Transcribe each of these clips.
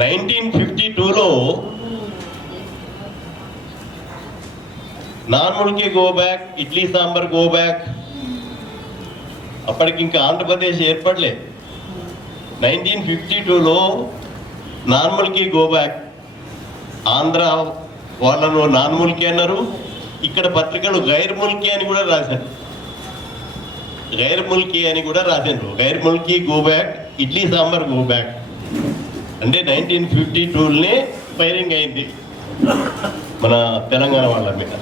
1952లో నార్మల్కి go back, idli sambar go back. అప్పటికి ఇంకా ఆంధ్రప్రదేశ్ ఏర్పడలే. 1952లో నార్మల్కి గో బ్యాక్. ఆంధ్ర వాళ్ళను నార్మల్కి అన్నారు. ఇక్కడ పత్రికలు గైర్ ముల్కీ అని కూడా రాశారు. గైర్ ముల్కీ అని కూడా రాశారు. Gair Mulki go back, idli sambar go back. అంటే 1952లోనే ఫైరింగ్ అయింది మన తెలంగాణ వాళ్ళ మీద.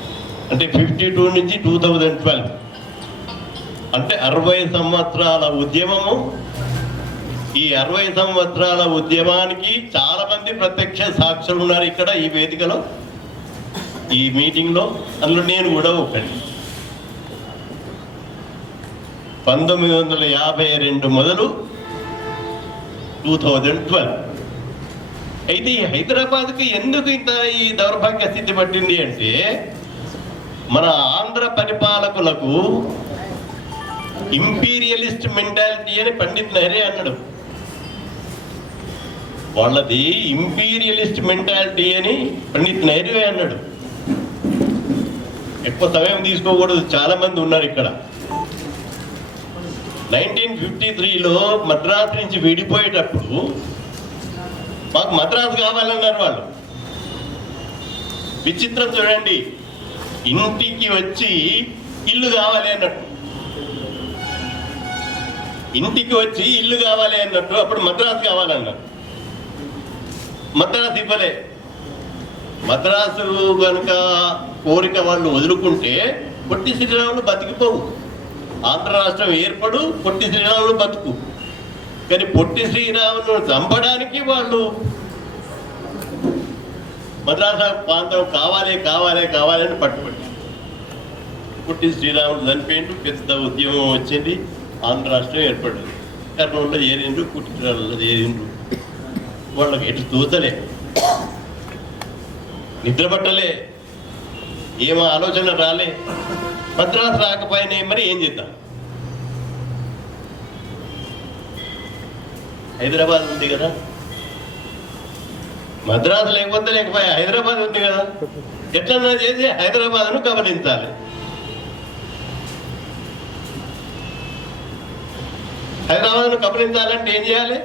అంటే 52 నుంచి 2012 అంటే 60 సంవత్సరాల ఉద్యమము. ఈ 60 సంవత్సరాల ఉద్యమానికి చాలా మంది ప్రత్యక్ష సాక్షులు ఉన్నారు ఇక్కడ ఈ వేదికలో, ఈ మీటింగ్లో. అందులో నేను కూడా ఒకటి. 1952 మొదలు 2012. అయితే ఈ హైదరాబాద్కి ఎందుకు ఇంత ఈ దౌర్భాగ్య స్థితి పట్టింది అంటే, మన ఆంధ్ర పరిపాలకులకు ఇంపీరియలిస్ట్ మెంటాలిటీ అని పండిత్ నెహ్రూ అన్నాడు. వాళ్ళది ఇంపీరియలిస్ట్ మెంటాలిటీ అని పండిత్ నెహ్రూ అన్నాడు. ఎక్కువ సమయం తీసుకోకూడదు, చాలా మంది ఉన్నారు ఇక్కడ. 1953లో మద్రాసు నుంచి విడిపోయేటప్పుడు మాకు మద్రాసు కావాలన్నారు వాళ్ళు. విచిత్రం చూడండి, ఇంటికి వచ్చి ఇల్లు కావాలి అన్నట్టు. ఇంటికి వచ్చి ఇల్లు కావాలి అన్నట్టు. అప్పుడు మద్రాసు కావాలన్నారు. మద్రాసు ఇవ్వలే. మద్రాసు కనుక కోరిక వాళ్ళు వదులుకుంటే పొట్టి శ్రీరాములు బతికిపోవు. ఆంధ్ర రాష్ట్రం ఏర్పడు, పొట్టి శ్రీరాములు బతుకు. కానీ పొట్టి శ్రీరాములు చంపడానికి వాళ్ళు మద్రాసు ప్రాంతం కావాలి కావాలి కావాలని పట్టుబట్టి పొట్టి శ్రీరాములు చనిపోయిండు. పెద్ద ఉద్యమం వచ్చింది, ఆంధ్ర రాష్ట్రం ఏర్పడింది. కర్నూలులో చేరిండ్రు, కుట్టిరాలలో చేరిండ్రు. వాళ్ళకి ఎటు తోచలే, నిద్రపట్టలే, ఏమో ఆలోచన రాలే. మద్రాసు రాకపోయినా మరి ఏం చేద్దాం? హైదరాబాద్ ఉంది కదా, మద్రాసు లేకపోతే హైదరాబాద్ ఉంది కదా. ఎట్లన్నా చేసి హైదరాబాద్ను గమనించాలి. హైదరాబాద్ను గమనించాలంటే ఏం చేయాలి?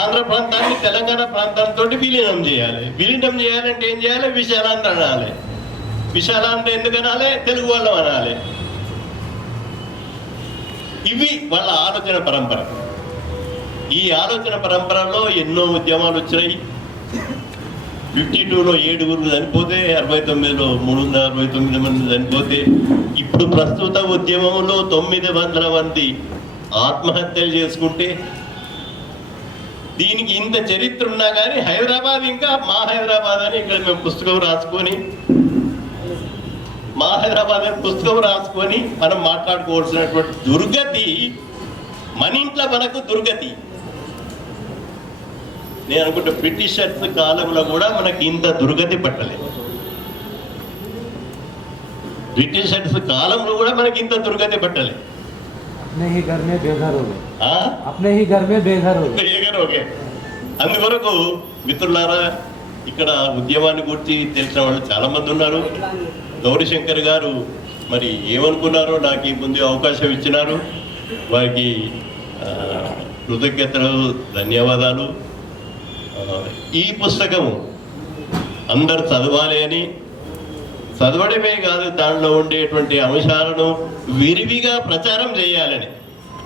ఆంధ్ర ప్రాంతాన్ని తెలంగాణ ప్రాంతంతో విలీనం చేయాలి. విలీనం చేయాలంటే ఏం చేయాలి? విశాలాంధ్ర అనాలి. విశాలాంధ్ర ఎందుకు అనాలి? తెలుగు వాళ్ళం అనాలి. ఇవి వాళ్ళ ఆలోచన పరంపర. ఈ ఆలోచన పరంపరలో ఎన్నో ఉద్యమాలు వచ్చినాయి. 52లో 7 చనిపోతే, 69లో 369 మంది చనిపోతే, ఇప్పుడు ప్రస్తుత ఉద్యమంలో 900 మంది ఆత్మహత్యలు చేసుకుంటే, దీనికి ఇంత చరిత్ర ఉన్నా కానీ హైదరాబాద్ ఇంకా మా హైదరాబాద్ అని ఇక్కడ మేము పుస్తకం రాసుకొని, మా హైదరాబాద్ అని పుస్తకం రాసుకొని మనం మాట్లాడుకోవాల్సినటువంటి దుర్గతి మన ఇంట్లో మనకు దుర్గతి. నేను అనుకుంటే బ్రిటిషర్స్ కాలంలో కూడా మనకి ఇంత దుర్గతి పట్టలేదు. బ్రిటిషర్స్ కాలంలో కూడా మనకి ఇంత దుర్గతి పట్టలేదు. అందువరకు మిత్రులారా, ఇక్కడ ఉద్యమాన్ని గురించి తెలిసిన వాళ్ళు చాలా మంది ఉన్నారు. గౌరీశంకర్ గారు మరి ఏమనుకున్నారో నాకు ఈ ముందు అవకాశం ఇచ్చినారు. వారికి కృతజ్ఞతలు, ధన్యవాదాలు. ఈ పుస్తకము అందరు చదవాలి అని, చదవడమే కాదు దానిలో ఉండేటువంటి అంశాలను విరివిగా ప్రచారం చేయాలని